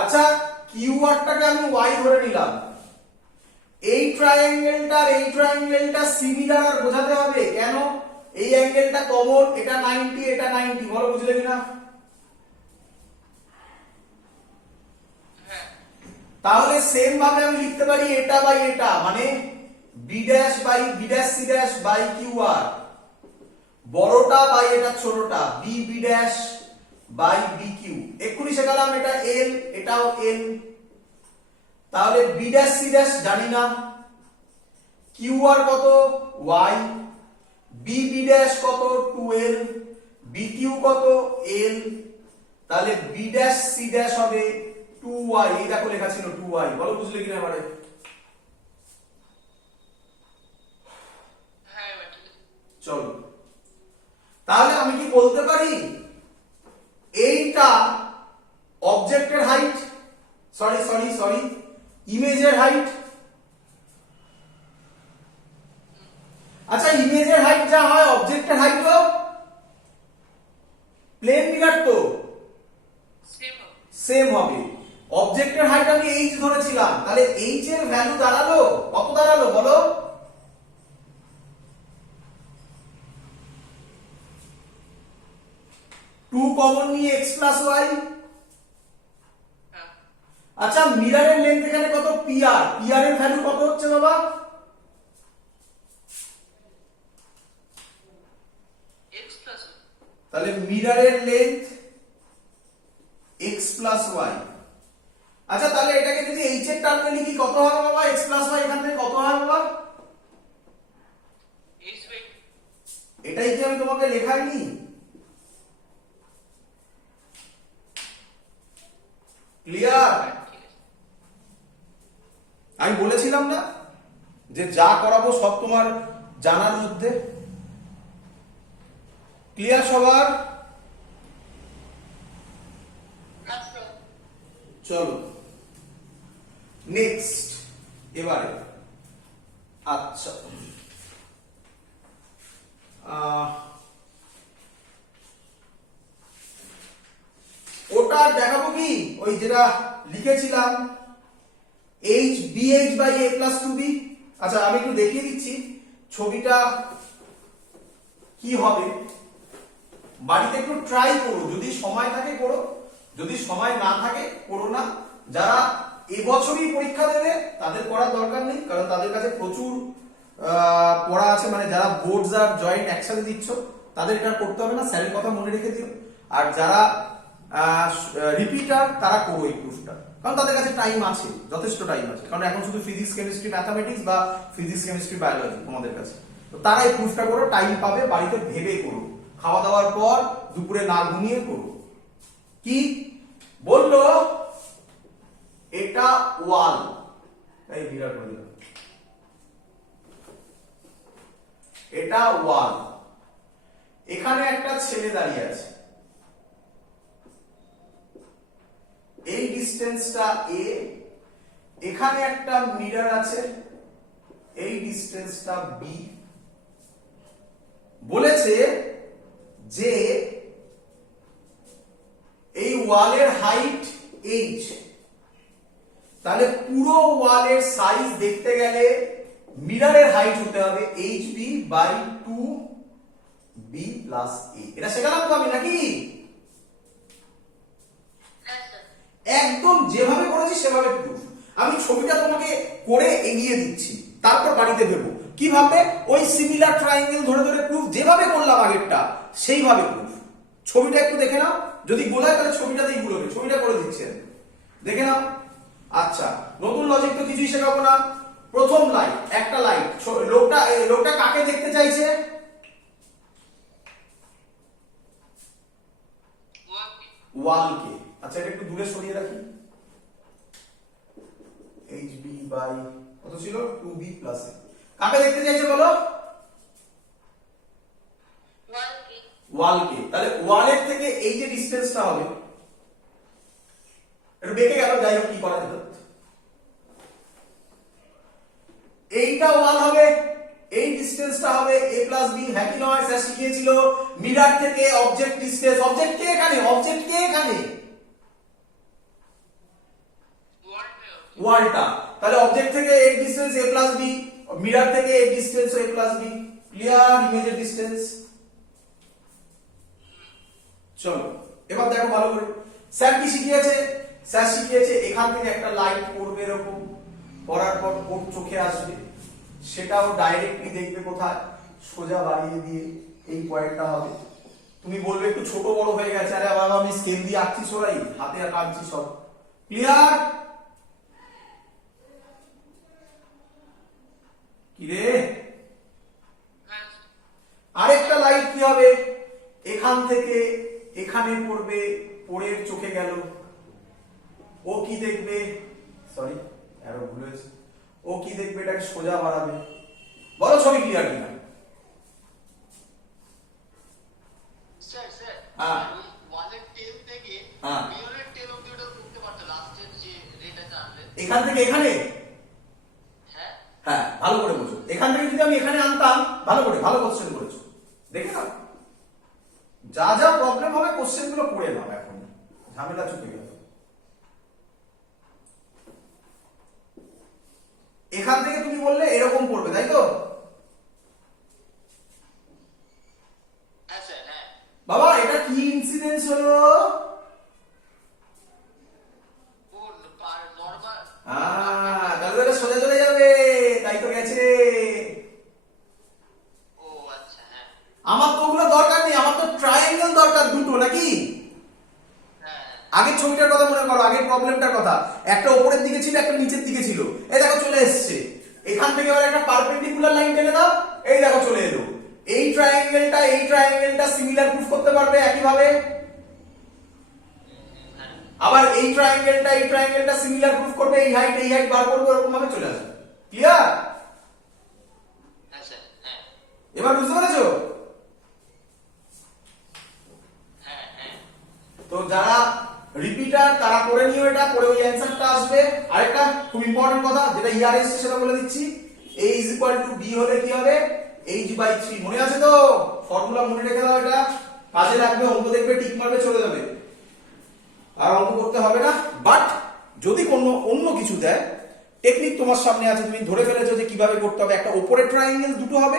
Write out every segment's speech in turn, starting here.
আচ্ছা কিউআরটাকে আমি ওয়াই ধরে নিলাম, এই ট্রায়াঙ্গেলটা সিমিলার আর বোঝাতে হবে কেন? এই অ্যাঙ্গেলটা কমন, এটা 90 এটা 90, বলো বুঝলে কিনা? তাহলে সেম ভাবে আমি লিখতে পারি এটা বাই এটা, মানে B dash by B dash C dash by Q R, বড়টা বাই এটা ছোটটা B B dash by B Q. এক্ষুনি শেখালাম এটা এল, এটাও এল। তাহলে বি ড্যাশ সি ড্যাশ জানি না, কিউ আর কত ওয়াই, বি বি ড্যাশ কত 2l, বি কিউ কত l, তাহলে বি ড্যাশ সি ড্যাশ হবে 2y। এই দেখো লেখা ছিল 2y, বলো বুঝলে কিনা এবারে? চলো তাহলে আমি কি বলতে পারি এইটা অবজেক্টের হাইট, সরি ইমেজের হাইট। আচ্ছা ইমেজের হাইট যা হয় অবজেক্টের হাইট তো প্লেন মিরার তো সেম হবে। অবজেক্টের হাইট আমি h ধরেছিলাম, তাহলে h এর ভ্যালু দাঁড়ালো কত? দাঁড়ালো বলো? টু কমন নিয়ে x প্লাস ওয়াই। আচ্ছা মিরারের লেন্থ এখানে কত? pr, pr এর ভ্যালু কত হচ্ছে বাবা? তাহলে মিরারের লেন্থ x প্লাস ওয়াই। আচ্ছা তাহলে এটাকে যদি h এর টার্মে লিখি কত হবে বাবা? x প্লাস ওয়াই এখান থেকে কত হবে বাবা? এটাই কি আমি তোমাকে লেখাইনি? ক্লিয়ার? আমি বলেছিলাম না যে যা করাবো সব তোমার জানার মধ্যে। ক্লিয়ার সবার? চলো নেক্সট এবারে। আচ্ছা ওটা দেখাবো কি ওই যেটা লিখেছিলাম h bh by a plus 2b। আচ্ছা আমি একটু দেখিয়ে দিচ্ছি ছবিটা কি হবে, বাড়িতে একটু ট্রাই করো, যদি সময় থাকে করো, যদি সময় না থাকে করো না। যারা এবছরই পরীক্ষা দেবে তাদের করার দরকার নেই, কারণ তাদের কাছে প্রচুর পড়া আছে, মানে যারা বোর্ডস আর জয়েন্ট একসাথে দিচ্ছ তাদের এটা করতে হবে না, স্যারের কথা মনে রেখে দিও। আর যারা রিপিটার তারা করো এই প্রুফটা, কারণ তাদের কাছে টাইম আছে, যথেষ্ট টাইম আছে, কারণ এখন শুধু ফিজিক্স কেমিস্ট্রি ম্যাথামেটিক্স বা ফিজিক্স কেমিস্ট্রি বায়োলজি তোমাদের কাছে, তো তারা এই প্রুফটা করো, টাইম পাবে, বাড়িতে ভেবে করো, খাওয়া দাওয়ার পর দুপুরে না ঘুমিয়ে করো। কি বললো? এটা ওয়াল, এই বিরাট করে দিলাম, এটা ওয়াল, এখানে একটা ছেলে দাঁড়িয়ে আছে, এই ডিসটেন্সটা a, এখানে একটা মিরর আছে, এই ডিসটেন্সটা b। বলেছে যে এই ওয়ালের হাইট h, তাহলে পুরো ওয়ালের সাইজ দেখতে গেলে মিররের হাইট হতে হবে hb by 2b plus a। এটা শেখালাম তো আমি নাকি? একদম যেভাবে করেছি সেভাবে প্রুফ। আমি ছবিটা তোমাকে করে এগিয়ে দিচ্ছি, তারপর বাড়িতে ভেবো কিভাবে ওই সিমিলার ট্রায়াঙ্গেল ধরে ধরে প্রুফ যেভাবে করলাম আগেরটা সেইভাবে প্রুফ। ছবিটা একটু দেখে নাও, যদি গোলায় তাহলে ছবিটাতেই গুলোবে, ছবিটা করে দিচ্ছেন দেখে নাও। আচ্ছা নতুন লজিক তো কিছুই শেখাবো না। প্রথম লাইট, একটা লাইট, লোকটা কাকে দেখতে চাইছে? ওয়ালকে। আচ্ছা এটা একটু দূরে সরিয়ে রাখি, hb বাই কত ছিল 2b প্লাস a। কাকে দেখতে চাইছে বলো? ওয়ালকে। তাহলে ওয়ালের থেকে এই যে ডিসটেন্সটা হবে, এটা বেঁকে গেল, যাই হোক কি করা যেত, এইটা ওয়াল হবে, এই ডিসটেন্সটা হবে a প্লাস b। হ্যাঁ কি নয়? স্যার শিখিয়েছিল মিরর থেকে অবজেক্ট ডিসটেন্স, অবজেক্ট কে এখানে? অবজেক্ট কে এখানে? ওয়ালটা, তাহলে অবজেক্ট থেকে এক distance a plus b, mirror থেকে এক distance a plus b। Clear ইমেজের ডিসটেন্স? চলো এবার দেখো ভালো করে স্যার কি শিখিয়েছে। স্যার শিখিয়েছে এখান থেকে একটা লাইট পড়বে এরকম, পড়ার পর ওর চোখে আসবে, সেটাও ডাইরেক্টলি দেখবে কোথায়, সোজা বাড়িয়ে দিয়ে এই পয়েন্টটা হবে। তুমি বলবে একটু ছোট বড় হয়ে গেছে, আরে বাবা আমি স্কেল দিয়ে আঁকছি, সরাই হাতে আঁকছি সব। ক্লিয়ার? কি রে আরেকটা লাইট কি হবে, এখান থেকে এখানে পড়বে, পড়ের চোখে গেল, ও কি দেখবে, সরি আরো ভুল হয়েছে, ও কি দেখবে, এটাকে সোজা বাড়াবে। বলো ছবি ক্লিয়ার কিনা? স্যার স্যার হ্যাঁ ওয়ালের টেল থেকে হ্যাঁ মিররের টেল অবধি ওটা করতে পারতো, লাস্টের যে রেটা জানলে। এখান থেকে এখানে, হ্যাঁ হ্যাঁ ভালো করে বোঝো, এখান থেকে যদি আমি এখানে আনতাম, ভালো করে ভালো কোশ্চেন করেছো, দেখে নাও যা যা প্রবলেম হবে কোশ্চেন গুলো পড়ে নাও, এখন ঝামেলা চুকে গেল। এখান থেকে তুমি বললে এরকম পড়বে, তাই তো? হ্যাঁ স্যার হ্যাঁ। বাবা এটা কি ইনসিডেন্স হলো? ও নরমাল। তাহলে এটা সোজা চলে যাবে, তাই তো গেছে। ও আচ্ছা হ্যাঁ আমার তো ওগুলো দরকার নেই, আমার তো ট্রায়াঙ্গেল দরকার দুটো, নাকি? হ্যাঁ আগের ছবিটার কথা মনে করো, আগের প্রবলেমটার কথা, একটা উপরের দিকে ছিল একটা নিচের দিকে ছিল, এই দেখো চলে এসেছে। এখান থেকে আবার একটা পারপেন্ডিকুলার লাইন টেনে দাও, এই দেখো চলে এলো। এই ট্রায়াঙ্গেলটা সিমিলার প্রুফ করতে পারবে একইভাবে, আবার এই ট্রায়াঙ্গেলটা সিমিলার প্রুফ করবে, এই হাইট বার করবে, এরকম ভাবে চলে আসবে। ক্লিয়ার? হ্যাঁ স্যার হ্যাঁ এবার বুঝতে পেরেছো? হ্যাঁ হ্যাঁ। তো যারা রিপিটার তারা করে নিও, এটা করে ওই অ্যানসারটা আসবে। আরেকটা খুব ইম্পর্টেন্ট কথা যেটা ইয়ার এসছে সেটা বলে দিচ্ছি, a = b হলে কি হবে, h/3। মনে আছে তো? ফর্মুলা মনে রেখে দাও, এটা কাজে লাগবে, অঙ্ক দেখবে টিক মারবে চলে যাবে, আর অঙ্ক করতে হবে না। বাট যদি কোনো অন্য কিছু দেয়, টেকনিক তোমার সামনে আছে, তুমি ধরে ফেলেছো যে কিভাবে করতে হবে। একটা উপরে ট্রায়াঙ্গেল দুটো হবে,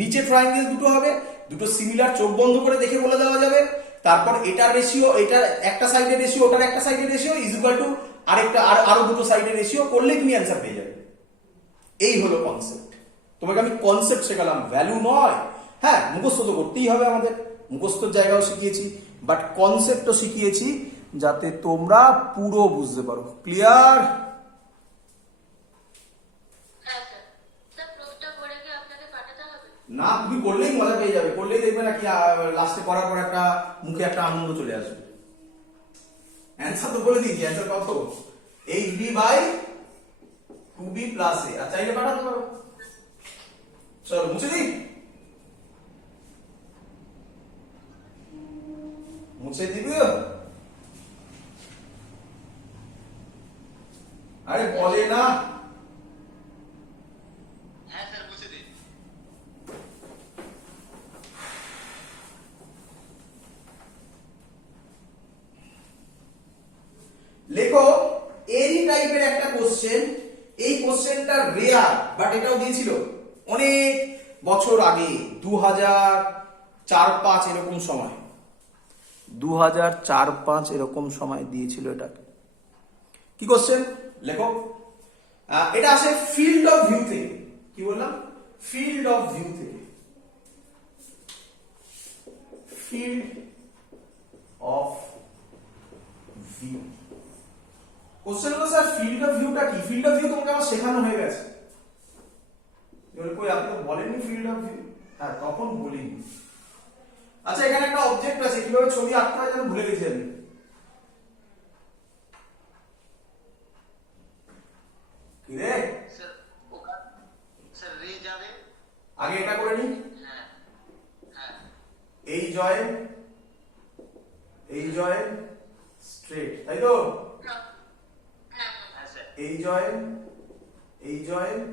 নিচে ট্রায়াঙ্গেল দুটো হবে, দুটো সিমিলার, চোখ বন্ধ করে দেখে বলে দেওয়া যাবে। তারপর এটার রেশিও, এটার একটা সাইডের রেশিও, ওটার একটা সাইডের রেশিও = আরেকটা আরো দুটো সাইডের রেশিও করলে তুমি অ্যান্সার পেয়ে যাবে। এই হলো কনসেপ্ট। তোমাকে আমি কনসেপ্ট শেখালাম, ভ্যালু নয়। হ্যাঁ মুখস্থ তো করতেই হবে, আমাদের মুখস্থর জায়গাও শিখিয়েছি, বাট কনসেপ্টও শিখিয়েছি যাতে তোমরা পুরো বুঝতে পারো। ক্লিয়ার? হ্যাঁ স্যার। স্যার প্রুফটা করে কি আপনাকে পাঠাতে হবে? না তুমি করলেই মজা পেয়ে যাবে, করলেই দেখবে নাকি লাস্টে করার পর একটা মুখে একটা আনন্দ চলে আসবে। অ্যান্সার তো বলে দিয়েছি, অ্যান্সার কত, hb/2b + a। আর চাইলে পাঠাতে পারো। চলো মুছে দিই, মুছে দিবি? আরে বলে না, হ্যাঁ স্যার বুঝে দিন। লেখো এরই টাইপের একটা কোশ্চেন। এই কোশ্চেনটা রেয়ার, বাট এটাও দিয়েছিল অনেক বছর আগে, 2004-05 এরকম সময়, 2004-05 এরকম সময় দিয়েছিল এটা। কি কোশ্চেন লেখো, এটা আসে ফিল্ড অফ ভিউ থেকে। কি বললাম? ফিল্ড অফ ভিউ থেকে, ফিল্ড অফ ভিউ। কোশ্চেন হলো স্যার ফিল্ড অফ ভিউটা কি? ফিল্ড অফ ভিউ তোমাকে আমার শেখানো হয়ে গেছে। কই আপনি তো বলেননি ফিল্ড অফ ভিউ? হ্যাঁ তখন বলিনি। আচ্ছা এখানে একটা অবজেক্ট আছে, কিভাবে ছবি আঁকতে হয় যেন ভুলে গেছি আমি। কি রে? স্যার ওখান স্যার রে যাবে। আগে এটা করে নি, হ্যাঁ হ্যাঁ এই জয়েন্ট স্ট্রেট, তাই তো? হ্যাঁ স্যার এই জয়েন্ট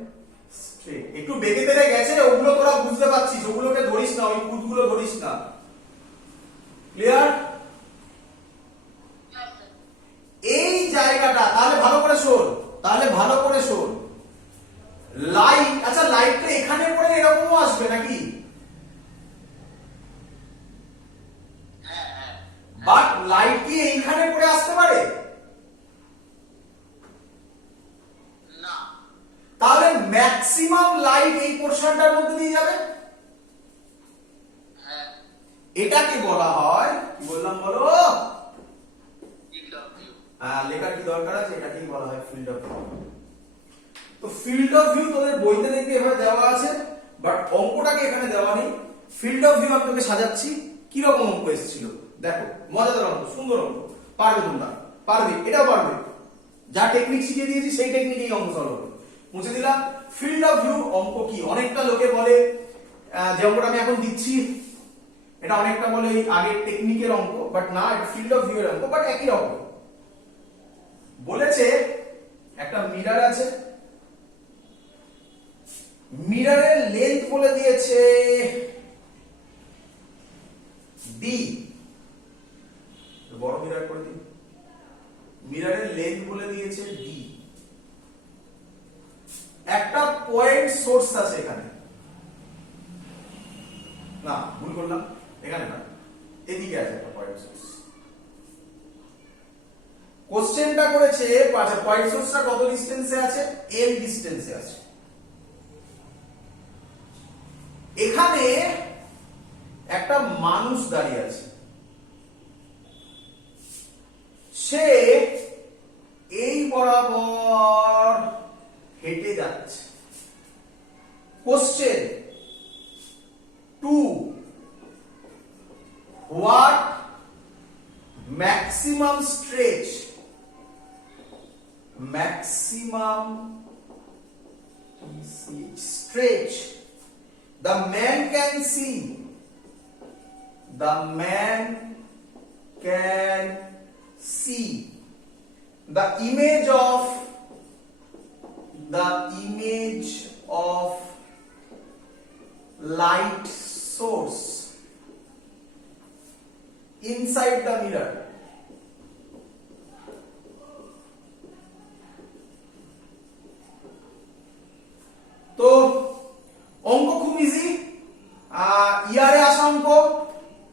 স্ট্রেট। একটু বেঁকে বেড়ে গেছে, ওগুলো তোরা বুঝতে পারছিস, ওগুলোকে ধরিস না, ওই কুদগুলো ধরিস না। ক্লিয়ার? এই জায়গাটা তাহলে ভালো করে শোন, তাহলে এটাকে বলা হয় কি বললাম বলো? field of view. লেখার কি দরকার আছে? এটাকেই বলা হয় ফিল্ড অফ ভিউ। তো ফিল্ড অফ ভিউ তোদের বইতে দেখবি এভাবে দেওয়া আছে, বাট অঙ্কটাকে এখানে দেওয়া নেই। ফিল্ড অফ ভিউ আমি তোকে সাজাচ্ছি। কি রকম অঙ্ক এসেছিল দেখো, মজাদার অঙ্ক, সুন্দর অঙ্ক, পারবে তোমরা, পারবে, এটাও পারবে। যা টেকনিক শিখিয়ে দিয়েছি সেই টেকনিকেই অঙ্ক সলভ হবে। মুছে দিলাম। ফিল্ড অফ ভিউ অঙ্ক কি? অনেকটা লোকে বলে যে অঙ্কটা আমি এখন দিচ্ছি এটা অনেকটা বলে এই আগের টেকনিকের অঙ্ক, বাট না, এটা ফিল্ড অফ ভিউ এর অঙ্ক, বাট একই অঙ্ক। বলেছে একটা মিরর আছে, মিররের লেন্থ বলে দিয়েছে ডি। বড় মিরর করে দিন। মিররের লেন্থ বলে দিয়েছে ডি। একটা পয়েন্ট সোর্স আছে এখানে, না ভুল করলাম, এখানে না, এদিকে আছে একটা পয়েন্ট সোর্স। কোশ্চেনটা করেছে আচ্ছা পয়েন্ট সোর্সটা কত ডিসটেন্সে আছে? এল ডিসটেন্সে আছে। এখানে একটা মানুষ দাঁড়িয়ে আছে, সে এই বরাবর হেঁটে যাচ্ছে। Question 2, what maximum stretch, maximum stretch the man can see, the man can see the image of light source inside the mirror. তো অঙ্ক খুব ইজি, ইয়ারে আসা অঙ্ক,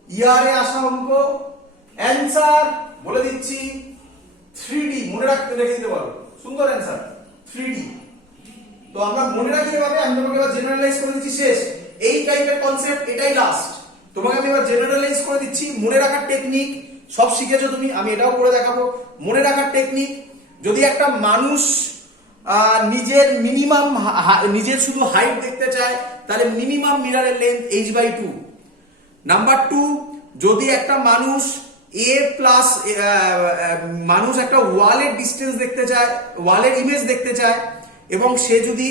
ইয়ারে আসা অঙ্ক। অ্যান্সার বলে দিচ্ছি 3D, মনে রাখতে রেখে দিতে পারো, সুন্দর অ্যান্সার 3D। তো আমরা মনে রাখি এভাবে, আমি তোমাকে এবার জেনারেলাইজ করে দিচ্ছি, শেষ। এই টাইপের কনসেপ্ট এটাই লাস্ট। তোমাকে আমি এবার জেনারেলাইজ করে দিচ্ছি, মনে রাখার টেকনিক সব শিখেছো তুমি, আমি এটাও করে দেখাবো। মনে রাখার টেকনিক, যদি একটা মানুষ নিজের মিনিমাম নিজের শুধু হাইট দেখতে চায় তাহলে মিনিমাম মিররের লেন্থ h/2। নাম্বার 2, যদি একটা মানুষ মানুষ একটা ওয়ালের ডিস্টেন্স দেখতে চায়, ওয়ালের ইমেজ দেখতে চায়, এবং সে যদি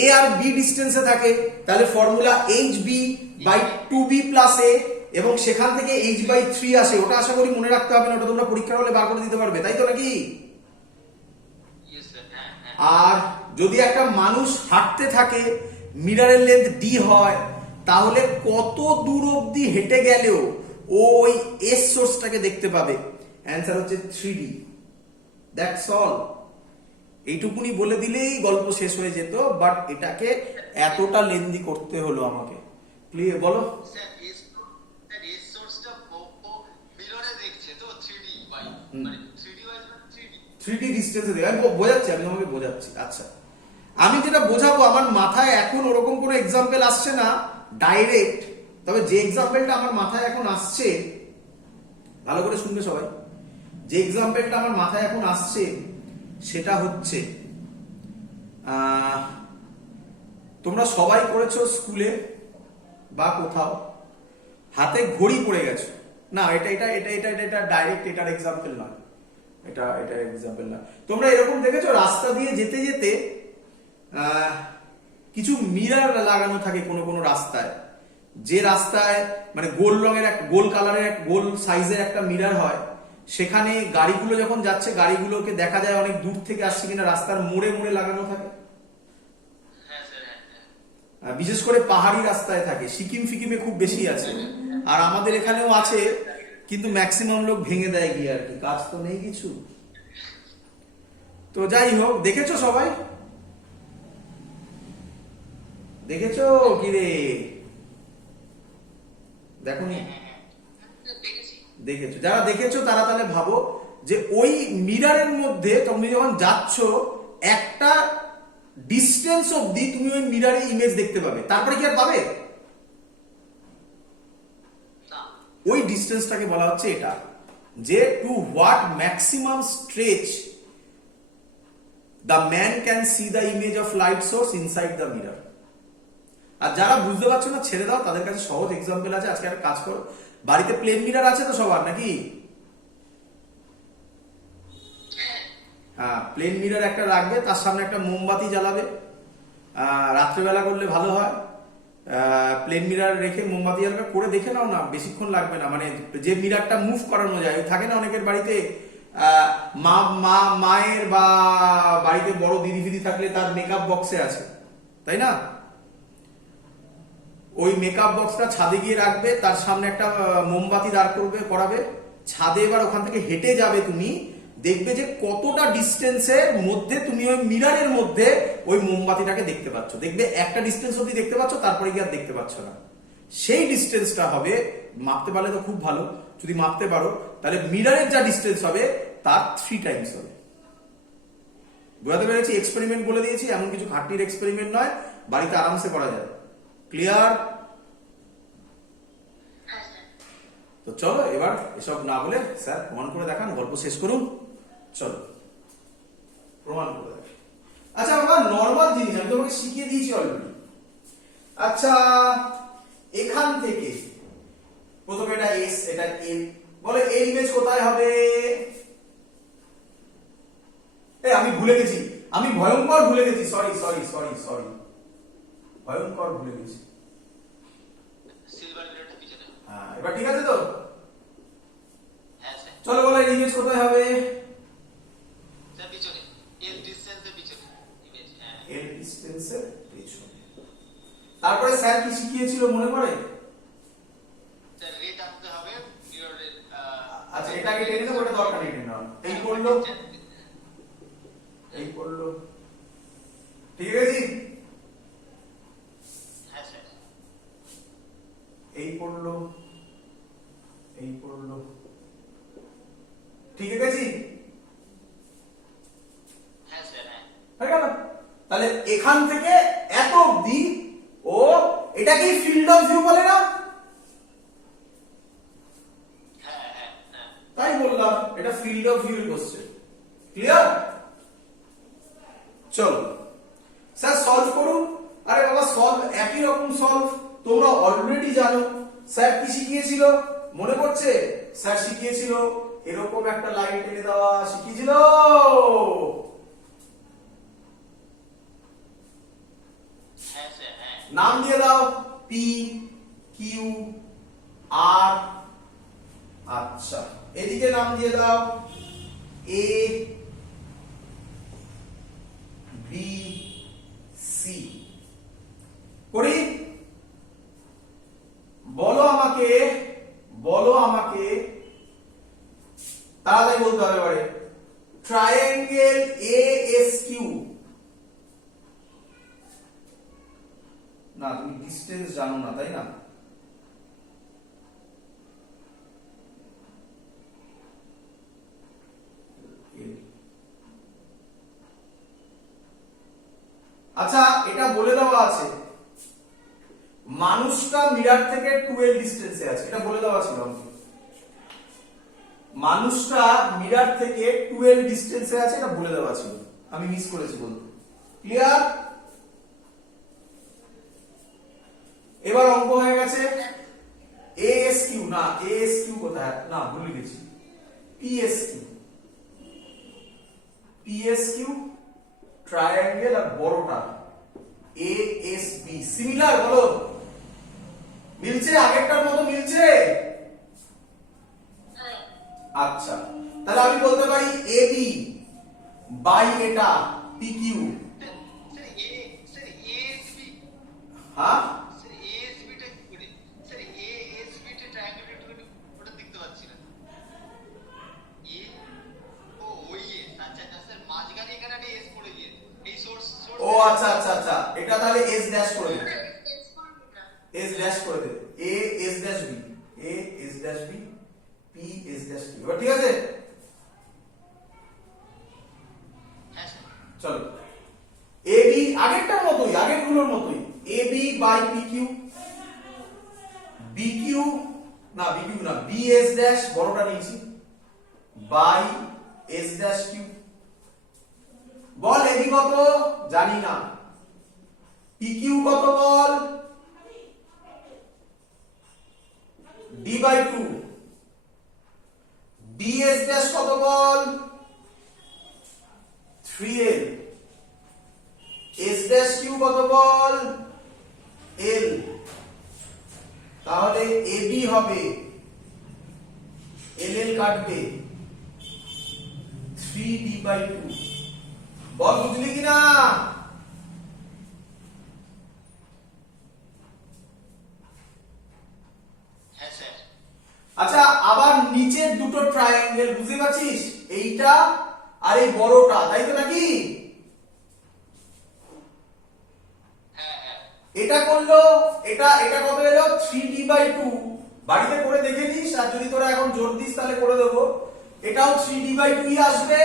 a আর b ডিস্টেন্সে থাকে তাহলে ফর্মুলা hb/2b + a, এবং সেখান থেকে h/3 আসে। ওটা আশা করি মনে রাখতে হবে না, ওটা তোমরা পরীক্ষার হলে বার করে দিতে পারবে, তাই তো নাকি? আর যদি একটা মানুষ হাঁটতে থাকে, মিররের লেন্থ d হয়, তাহলে কত দূর অবধি হেঁটে গেলেও ও ওই এস সোর্সটাকে দেখতে পাবে। অ্যান্সার হচ্ছে 3D। That's all. এইটুকুনি বলে দিলেই গল্প শেষ হয়ে যেত, বাট এটাকে এতটা লেন্দি করতে হলো আমাকে। ক্লিয়ার? বলো। স্যার এস সোর্সটা মিররে দেখছে তো 3D বাই, মানে 3D ওয়াইজ, মানে 3D ডিসটেন্সে দেখে আমি বোঝাচ্ছি, আমি তোমাকে বোঝাচ্ছি। আচ্ছা, আমি যেটা বোঝাবো, আমার মাথায় এখন ওরকম কোনো এক্সাম্পল আসছে না ডাইরেক্ট, তবে যে এক্সাম্পলটা আমার মাথায় এখন আসছে, ভালো করে শুনবে সবাই, যে এক্সাম্পলটা আমার মাথায় এখন আসছে সেটা হচ্ছে, তোমরা সবাই করেছো স্কুলে বা কোথাও, হাতে ঘড়ি পড়ে গেছো না, এটা এটা এটা এটা এটা ডাইরেক্ট এটার এক্সাম্পল না, এটা এক্সাম্পল না। তোমরা এরকম দেখেছো রাস্তা দিয়ে যেতে যেতে কিছু মিরর লাগানো থাকে কোনো কোনো রাস্তায়, যে রাস্তায় মানে গোল রঙের গোল কালারের গোল সাইজের একটা মিরর হয়, সেখানে গাড়িগুলো যখন যাচ্ছে গাড়িগুলোকে দেখা যায় অনেক দূর থেকে আসছে কিনা, রাস্তার মোড়ে মোড়ে লাগানো থাকে। বিশেষ করে পাহাড়ি রাস্তায় থাকে, সিকিম ফিকিমে খুব বেশি আছে, আর আমাদের এখানেও আছে, কিন্তু ম্যাক্সিমাম লোক ভেঙে দেয় গিয়ে, আর কি, কাজ তো নেই কিছু। তো যাই হোক, দেখেছো সবাই? দেখেছো কি রে? দেখোনি? দেখেছো? যারা দেখেছো তারা তাহলে ভাবো যে ওই মিররের মধ্যে তুমি যখন যাচ্ছ একটা ডিস্টেন্স অবধি তুমি ওই মিররে ইমেজ দেখতে পাবে, তারপরে কি আর পাবে? ওই ডিস্টেন্সটাকে বলা হচ্ছে এটা, যে to what maximum stretch the man can see the image of light source inside the mirror. আর যারা বুঝতে পারছো না ছেড়ে দাও, তাদের কাছে সহজ এক্সাম্পল আছে। আজকে একটা কাজ করো, বাড়িতে প্লেন মিরর আছে তো সবার নাকি? হ্যাঁ, প্লেন মিরর একটা রাখবে, তার সামনে একটা মোমবাতি জ্বালাবে। রাত্রেবেলা করলে ভালো হয়। প্লেন মিরর রেখে মোমবাতি জ্বালাবে, করে দেখে নাও না, বেশিক্ষণ লাগবে না। মানে যে মিররটা মুভ করানো যায়, থাকে না অনেকের বাড়িতে মায়ের বা বাড়িতে বড় দিদি ফিদি থাকলে তার মেকআপ বক্সে আছে, তাই না? ওই মেকআপ বক্সটা ছাদে গিয়ে রাখবে, তার সামনে একটা মোমবাতি দাঁড় করাবে ছাদে। এবার ওখান থেকে হেঁটে যাবে, তুমি দেখবে যে কতটা ডিস্টেন্সের মধ্যে তুমি ওই মিররের মধ্যে ওই মোমবাতিটাকে দেখতে পাচ্ছ। দেখবে একটা ডিস্টেন্স অব্দি দেখতে পাচ্ছ, তারপরে গিয়ে আর দেখতে পাচ্ছ না। সেই ডিস্টেন্সটা হবে, মাপতে পারলে তো খুব ভালো, যদি মাপতে পারো তাহলে মিররের যা ডিস্টেন্স হবে তার 3 টাইমস হবে। বোঝাতে পেরেছি? এক্সপেরিমেন্ট বলে দিয়েছি, এমন কিছু খাটনির এক্সপেরিমেন্ট নয়, বাড়িতে আরামসে করা যায়। ক্লিয়ার? হ্যাঁ স্যার। তো চলো এবার এসব না বলে স্যার প্রমাণ করে দেখান, গল্প শেষ করুন। চলো প্রমাণ করে দেখ। আচ্ছা বাবা, নর্মাল জিনিস আমি তোমাকে শিখিয়ে দিয়েছি অলরেডি। আচ্ছা, এখান থেকে প্রথমে এটা এস, এটা এম, বলে এই ইমেজ কোথায় হবে? আমি ভুলে গেছি, আমি ভয়ঙ্কর ভুলে গেছি, সরি সরি সরি সরি, ভয়ঙ্কর ভুলে গেছি। সিলভার মিররটা পিছনে। হ্যাঁ, এবার ঠিক আছে তো? হ্যাঁ স্যার। চলো বলো এই ইমেজ কোথায় হবে? স্যার পিছনে, এল ডিসটেন্সের পিছনে ইমেজ। হ্যাঁ, এর ডিসটেন্সের পেছনে। তারপরে স্যার কি শিখিয়েছিল মনে পড়ে? স্যার রে টানতে হবে মিররের। আচ্ছা, এটাকে টেনে দেবো, ওটা দরকার নেই টেনে নেওয়ার। এই করলো, এই করলো, ঠিক আছে? হ্যাঁ স্যার। এই করলো, এই করলো, ঠিক আছে? হ্যাঁ স্যার। হ্যাঁ হয়ে গেল। তাহলে এখান থেকে এত অবধি ও এটাকেই ফিল্ড অফ ভিউ বলে না? হ্যাঁ হ্যাঁ হ্যাঁ। তাই বললাম এটা field of view question. Clear? চলো স্যার সলভ করুন। আরে বাবা, সলভ একই রকম সলভ তোমরা অলরেডি জানো। স্যার কি শিখিয়েছিল মনে পড়ছে? স্যার শিখিয়েছিল এরকম একটা লাইন টেনে দেওয়া, শিখিয়েছিল। হ্যাঁ স্যার। হ্যাঁ। নাম দিয়ে দাও, পি কিউ আর। আচ্ছা, এদিকে নাম দিয়ে দাও এ বি সি। করি? বলো আমাকে, বলো আমাকে, তাহলে বলতে হবে এবারে ট্রায়াঙ্গেল এ এস কিউ। না, তুমি ডিস্টেন্স জানো না, তাই না? আচ্ছা, এটা বলে দেওয়া আছে মানুষটা মিরর থেকে 12 ডিস্টেন্সে আছে, এটা বলে দেওয়া ছিল। মানুষটা মিরর থেকে 12 ডিস্টেন্সে আছে, এটা বলে দেওয়া ছিল, আমি মিস করেছি বলতে। ক্লিয়ার? এবার অঙ্ক হয়ে গেছে। এএস কিউ, না এএস কিউ কোথায়? না ভুলে গেছি, PS Q. PS Q triangle আর বড়টা এএসবি সিমিলার। বলো মিলছে? আগেরটার মতো মিলছে? হ্যাঁ। আচ্ছা, তাহলে আমি বলতে পারি এবি বাই এটা পিকিউ। স্যার এ, স্যার এএসবি। হ্যাঁ, স্যার এএসবিটা কি করে? স্যার এএসবিটা ট্রায়াঙ্গেলটা ওটা দেখতে পাচ্ছি না। এ ও ওই এস। আচ্ছা আচ্ছা স্যার, মাঝখানে এখানে একটা এস পড়ে গিয়েছে। এই সোর্স ও আচ্ছা আচ্ছা আচ্ছা, এটা তাহলে এস ড্যাশ করে দে, ডিস্টেন্স করুন না। এস ড্যাশ করে দে, A S dash B, A S dash B, P S dash B. এবার ঠিক আছে? হ্যাঁ স্যার। চলো, এবি আগেরটার মতোই, আগেরগুলোর মতোই, এবি বাই পিকিউ, বিকিউ না বি কিউ না, বি এস ড্যাশ বড়টা নিয়েছি বাই এস ড্যাশ কিউ। বল এবি কত জানি না, পি কিউ কত বল, D by two, D S dash কত বল 3l, এস ড্যাশ কিউ কত বল এল। তাহলে এবি হবে এল এল কাটবে 3d বাই 2। বল বুঝলি কিনা? হ্যাঁ স্যার। আচ্ছা আবার নিচের দুটো ট্রায়াঙ্গেল বুঝতে পারছিস, এইটা আর এই বড়টা, তাই তো নাকি? হ্যাঁ হ্যাঁ। এটা করলো, এটা এটা কত এলো 3d বাই 2। বাড়িতে করে দেখে দিস, আর যদি তোরা এখন জোর দিস তাহলে করে দেবো। এটাও 3d বাই 2 আসবে,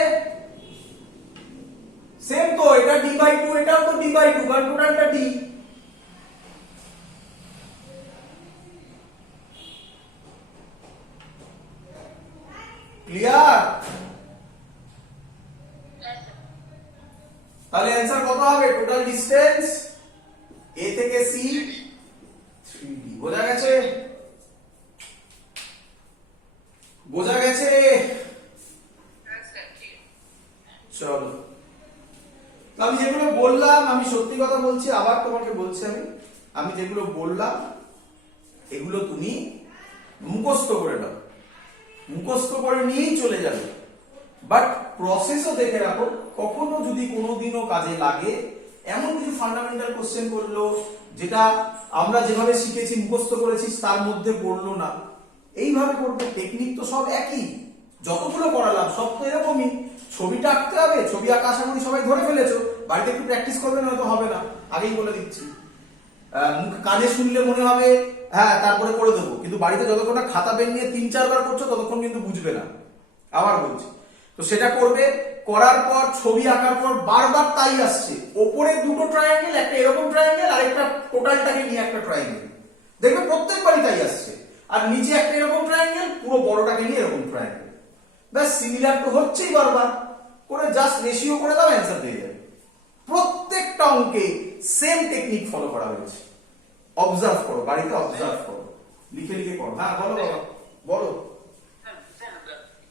সেম তো, এটা d বাই 2, এটাও তো d বাই 2, কারণ টোটালটা d। ক্লিয়ার? হ্যাঁ স্যার। তাহলে অ্যানসার কত হবে? টোটাল ডিসটেন্স a থেকে c 3d। বোঝা গেছে? বোঝা গেছে? হ্যাঁ স্যার ঠিক। চলো, তো আমি যেগুলো বললাম, আমি সত্যি কথা বলছি, আবার তোমাকে বলছি, আমি যেগুলো বললাম এগুলো তুমি মুখস্থ করে নাও, মুখস্থ করে নিয়েই চলে যাবে। বাট প্রসেসও দেখে রাখো, কখনো যদি কোনোদিনও কাজে লাগে, এমন কিছু ফান্ডামেন্টাল কোশ্চেন করলো যেটা আমরা যেভাবে শিখেছি মুখস্থ করেছি তার মধ্যে পড়লো না, এইভাবে করবে। টেকনিক তো সব একই, যতগুলো পড়ালাম সব তো এরকমই। ছবিটা আঁকতে হবে, ছবি আঁকা আশা করি সবাই ধরে ফেলেছো, বাড়িতে একটু প্র্যাকটিস করবে, নয়তো হবে না, আগেই বলে দিচ্ছি। কানে শুনলে মনে হবে হ্যাঁ তারপরে করে দেবো, কিন্তু বাড়িতে যতক্ষণ না খাতা পেন নিয়ে 3-4 বার করছো ততক্ষণ কিন্তু বুঝবে না। আবার বলছি, তো সেটা করবে, করার পর ছবি আঁকার পর বারবার তাই আসছে, ওপরে দুটো ট্রায়াঙ্গেল, একটা এরকম ট্রায়াঙ্গেল আর একটা টোটালটাকে নিয়ে একটা ট্রায়াঙ্গেল, দেখবে প্রত্যেকবারই তাই আসছে। আর নিচে একটা এরকম ট্রায়াঙ্গেল, পুরো বড়টাকে নিয়ে এরকম ট্রায়াঙ্গেল, ব্যাস সিমিলার তো হচ্ছেই, বারবার করে জাস্ট রেশিও করে দাও, অ্যান্সার দিয়ে যাবে। প্রত্যেকটা অঙ্কে সেম টেকনিক ফলো করা হয়েছে। অবজার্ভ করো, বাড়িতে অবজার্ভ করো, লিখে লিখে করো। হ্যাঁ বলো বাবা, বলো। স্যার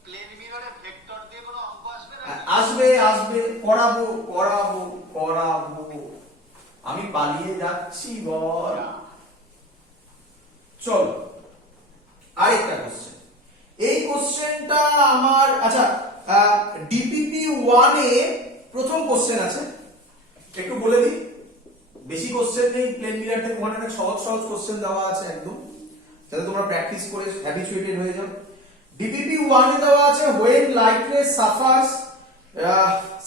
প্লেন মিররে ভেক্টর দিয়ে কোনো অঙ্ক আসবে না? আসবে আসবে, করাবো করাবো করাবো। আমি পালিয়ে যাচ্ছি বল। চলো আরেকটা কোশ্চেন। এই কোশ্চেনটা আমার, আচ্ছা ডিপিপি 1 এ প্রথম কোশ্চেন আছে, একটু বলে দিই। বেশি কোশ্চেন নেই, প্লেন মিরর থেকে ওখানে অনেক সহজ সহজ কোশ্চেন দেওয়া আছে একদম, যাতে তোমরা প্র্যাকটিস করে হ্যাবিচুয়েটেড হয়ে যাও। ডিপিপি 1 এ দেওয়া আছে when light rays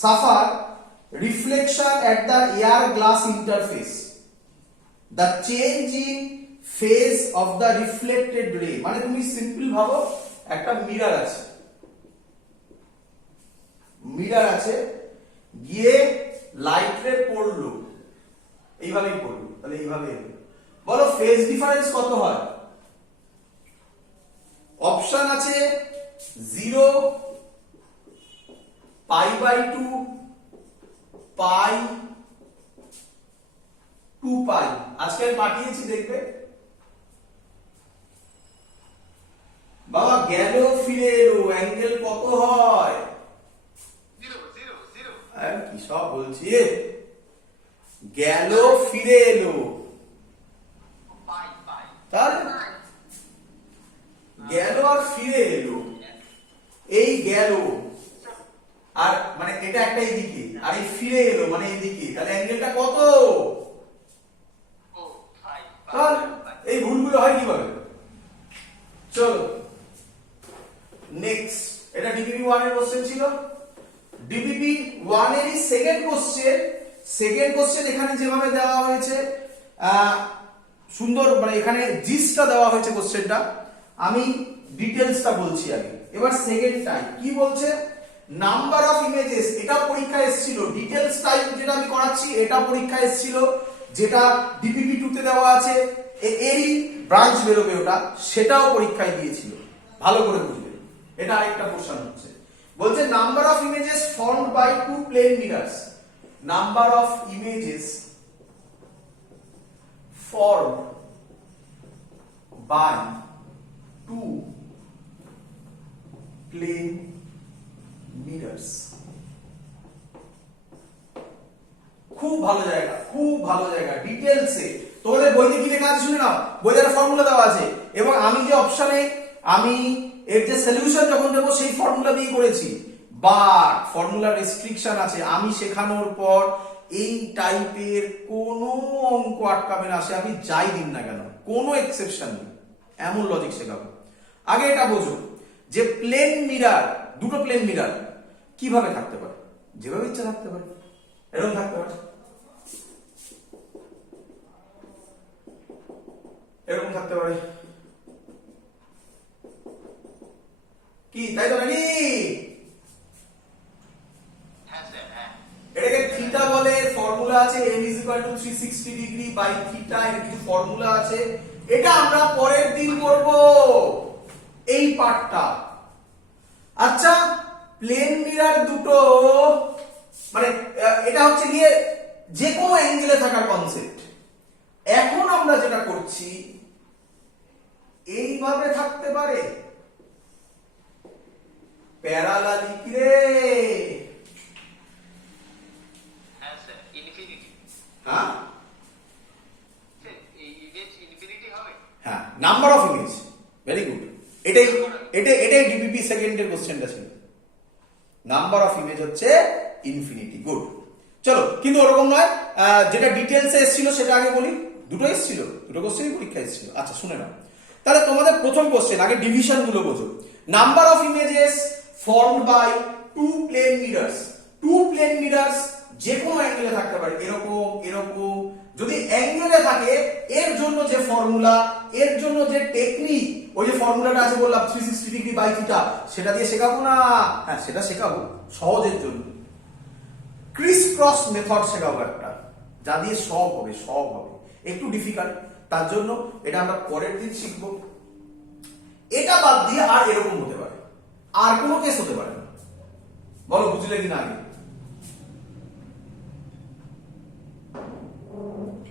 suffer reflection at the air glass interface, the change in phase of the reflected ray। মানে তুমি সিম্পল ভাবো, একটা মিরর আছে, মিরর আছে, গিয়ে লাইট রে পড়লো, এইভাবেই পড়লো, তাহলে এইভাবে বলো ফেজ ডিফারেন্স কত হয়? অপশন আছে 0, π/2, পাই, 2π। আজকে আমি পাঠিয়েছি, দেখবে বাবা। গেল ফিরে এলো, অ্যাঙ্গেল কত হয়? 0 0 0। আর কি সব বলছি, গেল ফিরে এলো, পাই পাই। তাহলে গেল আর ফিরে এলো, এই গেল আর মানে এটা একটা এইদিকে, আর এই ফিরে এলো মানে এইদিকে, তাহলে অ্যাঙ্গেলটা কত? ও পাই তাহলে এই ভুলগুলো হয় কিভাবে? চলো নেক্সট, এটা ডিপিপি 1 এর কোশ্চেন ছিল। ডিপিপি 1 এরই সেকেন্ড কোশ্চেন এখানে যেভাবে দেওয়া হয়েছে, সুন্দর, মানে এখানে জিসটা দেওয়া হয়েছে কোশ্চেনটা, আমি ডিটেইলসটা বলছি আগে। এবার সেকেন্ড টাইপ কি বলছে, নাম্বার অফ ইমেজেস, এটা পরীক্ষায় এসেছিল। ডিটেইলস টাইপ যেটা আমি করাচ্ছি এটা পরীক্ষায় এসেছিল, যেটা ডিপিপি 2 তে দেওয়া আছে। এরই ব্রাঞ্চ বেরোবে ওটা, সেটাও পরীক্ষায় দিয়েছিল, ভালো করে বুঝবেন। এটা আরেকটা কোশ্চেন হচ্ছে, বলছে number of images formed by two plane mirrors, number of images formed by two plane mirrors। খুব ভালো জায়গা, খুব ভালো জায়গা, ডিটেলসে তোমাদের বইতে কি লেখা আছে শুনে নাও, বইতে একটা ফর্মুলা দেওয়া আছে, এবং আমি যে অপশনে আমি এর যে সলিউশন যখন দেবো সেই ফর্মুলা দিয়ে করেছি, বাট ফর্মুলা রেস্ট্রিকশন আছে, আমি শেখানোর পর এই টাইপের কোনো অঙ্ক আটকাবে না, সে আপনি যাই দিন না কেন, কোনো এক্সেপশন নেই, এমন লজিক শেখাবো। আগে এটা বোঝো যে প্লেন মিরার, দুটো প্লেন মিরার কিভাবে থাকতে পারে, যেভাবে ইচ্ছা থাকতে পারে, এরকম থাকতে পারে, এরকম থাকতে পারে, কি তাই তো নাকি? হ্যাঁ স্যার, হ্যাঁ। এটাকে থিটা বলে, ফর্মুলা আছে n = 360 ডিগ্রি বাই থিটা, এর কিছু ফর্মুলা আছে, এটা আমরা পরের দিন করব এই পার্টটা। আচ্ছা, প্লেন মিরার দুটো মানে এটা হচ্ছে গিয়ে যে কোনো অ্যাঙ্গেলে থাকার কনসেপ্ট। এখন আমরা যেটা করছি এইভাবে থাকতে পারে, প্যারালালি কি রে? হ্যাঁ স্যার, ইনফিনিটি। হ্যাঁ স্যার এই ইমেজ ইনফিনিটি হবে? হ্যাঁ, number of image, very good. এটাই ডিপিপি সেকেন্ডের কোশ্চেনটা ছিল, নাম্বার অফ ইমেজ হচ্ছে ইনফিনিটি। গুড, চলো, কিন্তু ওরকম নয়, যেটা ডিটেলসে এসেছিল সেটা আগে বলি। দুটো এসেছিল, দুটো কোশ্চেনই পরীক্ষা এসেছিল। আচ্ছা শুনে নাও, তাহলে তোমাদের প্রথম কোশ্চেন, আগে ডিভিশন গুলো বোঝো। Number of images formed by two plane mirrors, two plane mirrors যে কোনো অ্যাঙ্গেলে থাকতে পারে, এরকম এরকম। যদি অ্যাঙ্গেলে থাকে, এর জন্য যে ফর্মুলা, এর জন্য যে টেকনিক, ওই যে ফর্মুলাটা আছে বললাম 360 ডিগ্রি বাই থিটা, সেটা দিয়ে শেখাবো না? হ্যাঁ সেটা শেখাবো সহজের জন্য, ক্রিস ক্রস মেথড শেখাবো একটা, যা দিয়ে সব হবে, সব হবে, একটু ডিফিকাল্ট, তার জন্য এটা আমরা পরের দিন শিখবো। এটা বাদ দিয়ে আর এরকম হতে পারে, আর কোনো কেস হতে পারে না, বলো বুঝলে কিনা আগে?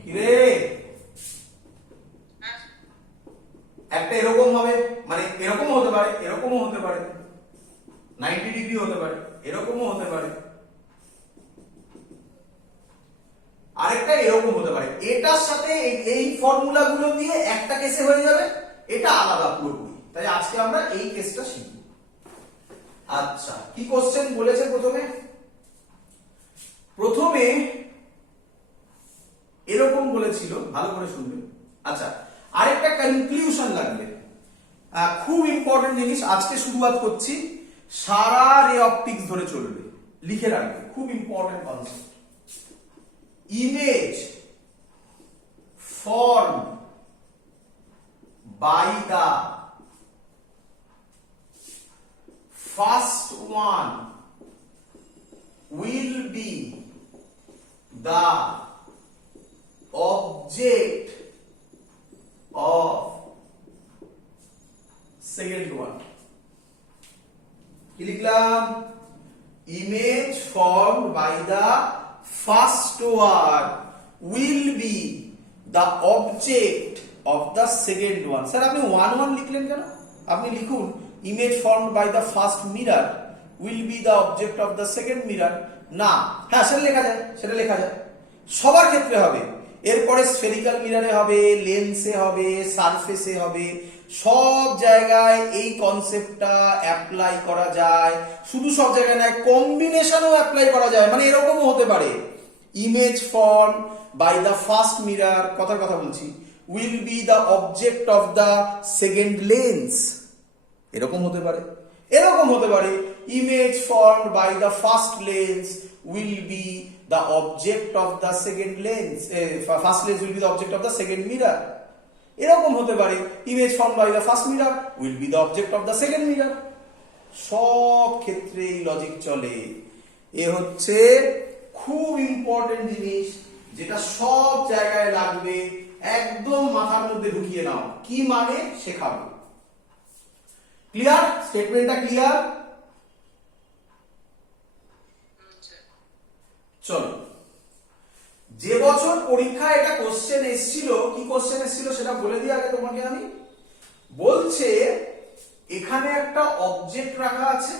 কিরে, একটা এরকম হবে, মানে এরকমও হতে পারে, এরকমও হতে পারে, 90 ডিগ্রি হতে পারে, এরকমও হতে পারে, আরেকটা এরকম হতে পারে। এটার সাথে এই ফর্মুলা গুলো দিয়ে একটা কেসে হয়ে যাবে, এটা আলাদা পুরোপুরি। তাই আজকে আমরা এই কেসটা শিখব। আচ্ছা, কি কোশ্চেন বলেছে প্রথমে এরকম বলেছিল, ভালো করে শুনবে। আচ্ছা, আরেকটা কনক্লুশন লাগবে, খুব ইম্পর্টেন্ট জিনিস, আজকে শুরুয়াত করছি, সারা রে অপটিক্স ধরে চলবে, লিখে রাখবে, খুব important concept. Image formed by the first one will be the object of second one. কি লিখলাম? Image formed by the first one will be the object of the second one. Sir আপনি 1 লিখলেন কেন? আপনি লিখুন image formed by the first mirror will be the object of the second mirror. না, হ্যাঁ সেটা লেখা যায়, সবার ক্ষেত্রে হবে। এরপরে স্ফেরিক্যাল মিররে হবে, লেন্সে হবে, সারফেসে হবে, সব জায়গায় এই কনসেপ্টটা অ্যাপ্লাই করা যায়। শুধু সব জায়গায় নয়, কম্বিনেশনও অ্যাপ্লাই করা যায়, মানে এরকমও হতে পারে image form by the first mirror, কথার কথা বলছি, will be the object of the second lens, এরকম হতে পারে। এরকম হতে পারে image formed by the first lens will be the object of the second lens, first lens will be the object of the second mirror. এরকম হতে পারে image formed by the first mirror will be the object of the second mirror. সব ক্ষেত্রে এই logic চলে। এ হচ্ছে খুব important জিনিস, যেটা সব জায়গায় লাগবে, একদম মাথার মধ্যে ঢুকিয়ে নাও, কি মানে শেখাবো। ক্লিয়ার? স্টেটমেন্টটা ক্লিয়ার? স্যার চলো, যে বছর পরীক্ষায় এটা কোশ্চেন এসেছিল, কি কোশ্চেন এসেছিল সেটা বলে দিই আগে তোমাকে আমি। বলছে এখানে একটা অবজেক্ট রাখা আছে,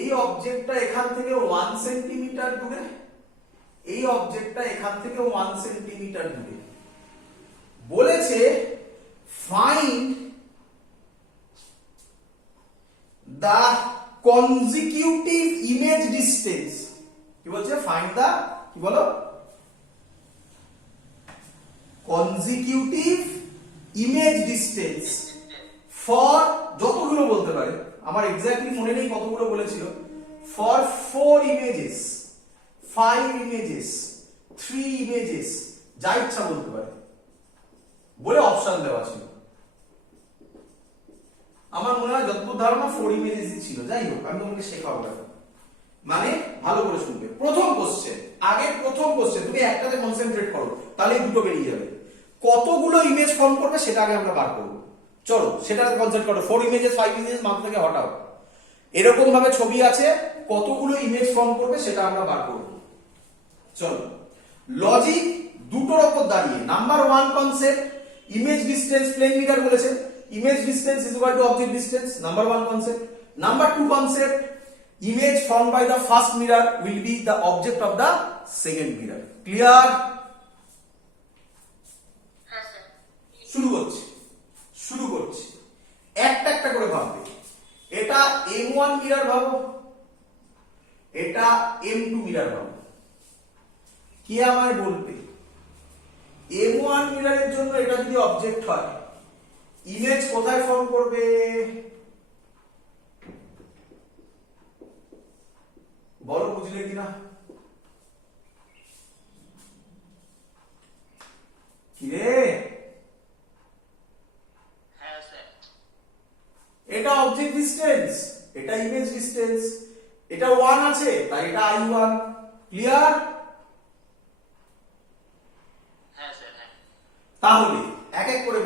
এই অবজেক্টটা এখান থেকে 1 সেন্টিমিটার দূরে, এই অবজেক্টটা এখান থেকে 1 সেন্টিমিটার দূরে। বলেছে find the consecutive image distance. কি বলছে? ফাইন্ড দ্য, কি বলো, কনজিকিউটিভ ইমেজ ডিস্টেন্স ফর, যতগুলো বলতে পারে, আমার এক্স্যাক্টলি মনে নেই কতগুলো বলেছিল, ফর 4 ইমেজেস, 5 ইমেজেস, 3 ইমেজেস, যা ইচ্ছা বলতে পারে, বলে অপশন দেওয়া ছিল। আমার মনে হয় যতদূর ধারণা 4 ইমেজেসই ছিল। যাই হোক, আমি তোমাকে শেখাবো এখন, মানে ভালো করে শুনবে। প্রথম কোশ্চেন, আগে প্রথম কোশ্চেন, তুমি একটাতে কনসেন্ট্রেট করো, তাহলে দুটো বেরিয়ে যাবে। কতগুলো ইমেজ ফর্ম করবে সেটা আগে আমরা বার করবো। চলো সেটাতে কনসেন্ট্রেট করো। 4 ইমেজেস, 5 ইমেজেস মাথা থেকে হটাও। এরকম ভাবে ছবি আছে, কতগুলো ইমেজ ফর্ম করবে সেটা আমরা বার করব। চলো, লজিক দুটোর উপর দাঁড়িয়ে। Number 1 concept, image distance plane metre বলেছে, image distance is equal to object distance, number 1 concept. Number 2 concept, image formed by the first mirror will be the object of the second mirror. Clear? হ্যাঁ sir. শুরু করছি একটা একটা করে ভাববে। এটা M1 mirror ভাবো, এটা M2 মিরর ভাবো। কি আমায় বলবে M1 মিররের জন্য এটা যদি অবজেক্ট হয়, ইমেজ কোথায় ফর্ম করবে? বলো, বুঝলে কিনা? কি রে? হ্যাঁ স্যার এটা অবজেক্ট ডিসটেন্স, এটা ইমেজ ডিসটেন্স, এটা 1 আছে তাই এটা I1। ক্লিয়ার? হ্যাঁ স্যার হ্যাঁ তাহলে এক এক করে